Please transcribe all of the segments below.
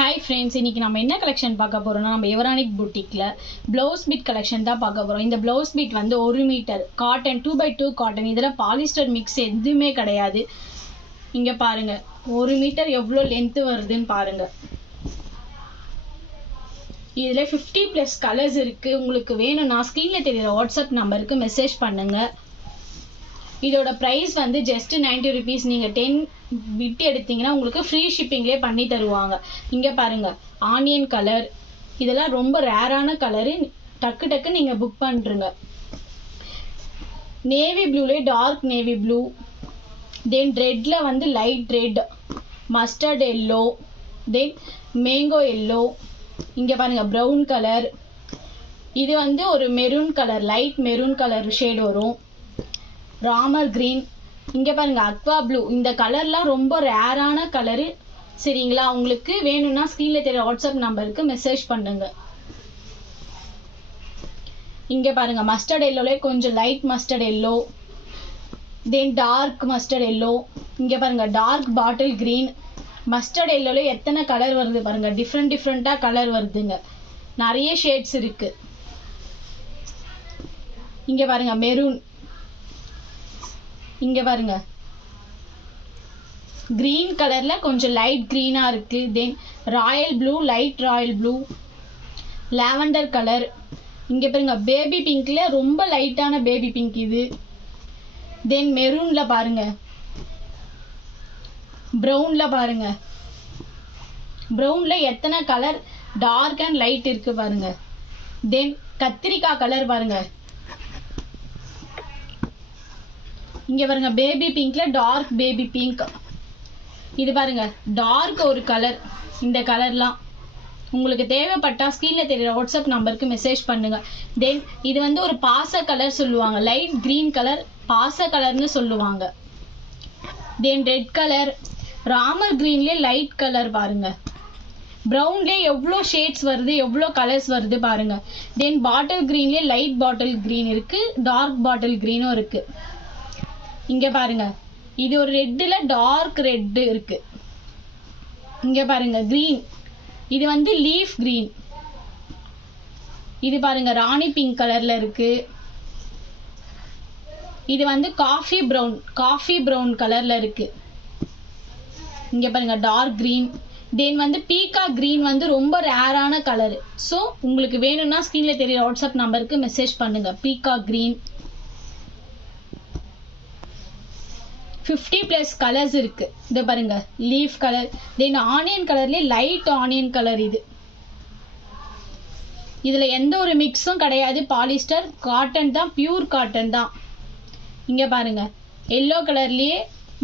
Hi friends, இன்னைக்கு நம்ம என்ன கலெக்ஷன் பார்க்க போறோம்னா நம்ம எவரானிக் பூட்டிக்ல ப்ளவுஸ் பீட் கலெக்ஷன் தான் பார்க்க போறோம். இந்த ப்ளவுஸ் பீட் வந்து 1 மீட்டர் காட்டன் 2x2 காட்டன். இதுல பாலிஸ்டர் மிக்ஸ் எதுவுமே கிடையாது. இங்க பாருங்க 1 மீட்டர் எவ்வளோ லென்த் வருதுன்னு பாருங்க. இதுல 50+ கலர்ஸ் இருக்கு. உங்களுக்கு வேணும்னா ஸ்கிரீன்ல தெரியுற வாட்ஸ்அப் நம்பருக்கு மெசேஜ் பண்ணுங்க. இதோட பிரைஸ் வந்து ஜஸ்ட் 90 rupees. நீங்க 10 பிட் எடுத்தீங்கன்னா உங்களுக்கு ஃப்ரீ ஷிப்பிங்லேயே பண்ணி தருவாங்க. இங்க பாருங்க ஆனியன் கலர், இதெல்லாம் ரொம்ப ரேரான கலரு. டக்கு டக்கு நீங்க புக் பண்றீங்க. நேவி ப்ளூலே டார்க் நேவி ப்ளூ, தென் ரெட்ல வந்து லைட் ரெட், மஸ்டர்ட் எல்லோ, தென் மேங்கோ எல்லோ. இங்க பாருங்க ப்ரௌன் கலர், இது வந்து ஒரு maroon colour, light maroon colour shade வரும். ராமர் கிரீன், இங்க பாருங்க அக்வா ப்ளூ. இந்த கலர்லாம் ரொம்ப ரேரான கலரு. சரிங்களா, உங்களுக்கு வேணும்னா ஸ்கிரீன்ல தெரிய வாட்ஸ்அப் நம்பருக்கு மெசேஜ் பண்ணுங்க. இங்க பாருங்க மஸ்டர்ட் எல்லோலே கொஞ்சம் லைட் மஸ்டர்ட் எல்லோ, தென் டார்க் மஸ்டர்ட் எல்லோ. இங்க பாருங்க டார்க் பாட்டில் கிரீன். மஸ்டர்ட் எல்லோல எத்தனை கலர் வருது பாருங்க, டிஃப்ரெண்டா கலர் வருதுங்க, நிறைய ஷேட்ஸ் இருக்கு. இங்க பாருங்க மெரூன், இங்க பாருங்க கிரீன் கலர்ல கொஞ்சம் லைட் கிரீனா இருக்கு. Then royal blue, light royal blue, lavender colour. இங்க பாருங்க பேபி பிங்க்ல ரொம்ப லைட்டான பேபி பிங்க் இது. தென் மெரூன்ல பாருங்க, ப்ரௌன்ல பாருங்க, ப்ரௌன்ல எத்தனை கலர் டார்க் அண்ட் லைட் இருக்கு பாருங்க. தென் கத்திரிக்காய் கலர் பாருங்க. இங்க பாருங்க பேபி பிங்க்ல டார்க் பேபி பிங்க். இது பாருங்க டார்க் ஒரு கலர். இந்த கலர்லாம் உங்களுக்கு தேவைப்பட்டா ஸ்கிரீன்ல தெரியுற வாட்ஸ்அப் நம்பருக்கு மெசேஜ் பண்ணுங்க. தென் இது வந்து ஒரு பாச கலர் சொல்லுவாங்க, லைட் கிரீன் கலர் பாச கலர்னு சொல்லுவாங்க. தென் ரெட் கலர், ராமர் கிரீன்லேயே லைட் கலர் பாருங்க. ப்ரௌன்லேயே எவ்வளோ ஷேட்ஸ் வருது, எவ்வளோ கலர்ஸ் வருது பாருங்க. தென் பாட்டில் கிரீன்லேயே லைட் பாட்டில் கிரீன் இருக்கு, டார்க் பாட்டில் கிரீனும் இருக்கு. இங்க பாருங்க இது ஒரு ரெட்ல டார்க் ரெட் இருக்கு. இங்க பாருங்க கிரீன், இது வந்து லீஃப் கிரீன். இது பாருங்க ராணி பிங்க் கலர்ல இருக்கு. இது வந்து காஃபி பிரவுன் கலர்ல இருக்கு. இங்க பாருங்க டார்க் கிரீன். தென் வந்து பீகா கிரீன் வந்து ரொம்ப ரேரான கலர். ஸோ உங்களுக்கு வேணும்னா ஸ்கிரீன்ல தெரியுற வாட்ஸ்அப் நம்பருக்கு மெசேஜ் பண்ணுங்க. பீகா கிரீன் 50+ கலர்ஸ் இருக்கு. இது பாருங்க லீஃப் கலர், தென் ஆனியன் கலர்லேயே லைட் ஆனியன் கலர். இதுல எந்த ஒரு மிக்ஸும் கிடையாது, பாலிஸ்டர் காட்டன் தான், பியூர் காட்டன் தான். இங்க பாருங்க எல்லோ கலர்லயே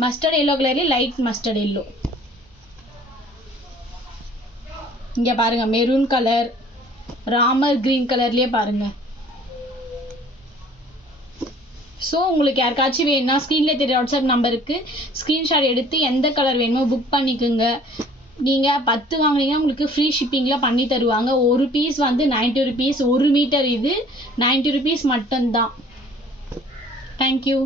மஸ்டர்ட் எல்லோ கலர்லயே லைட் மஸ்டர்ட் எல்லோ. இங்க பாருங்க மெரூன் கலர், ராமர் கிரீன் கலர்லயே பாருங்க. ஸோ உங்களுக்கு யாருக்காச்சும் வேணும்னா ஸ்க்ரீன்ல தெரிய வாட்ஸ்அப் நம்பருக்கு ஸ்க்ரீன்ஷாட் எடுத்து எந்த கலர் வேணுமோ புக் பண்ணிக்கோங்க. நீங்கள் 10 வாங்கினீங்கன்னா உங்களுக்கு ஃப்ரீ ஷிப்பிங்கில் பண்ணி தருவாங்க. ஒரு பீஸ் வந்து 90 rupees, 1 மீட்டர் இது 90 rupees மட்டும்தான். தேங்க்யூ.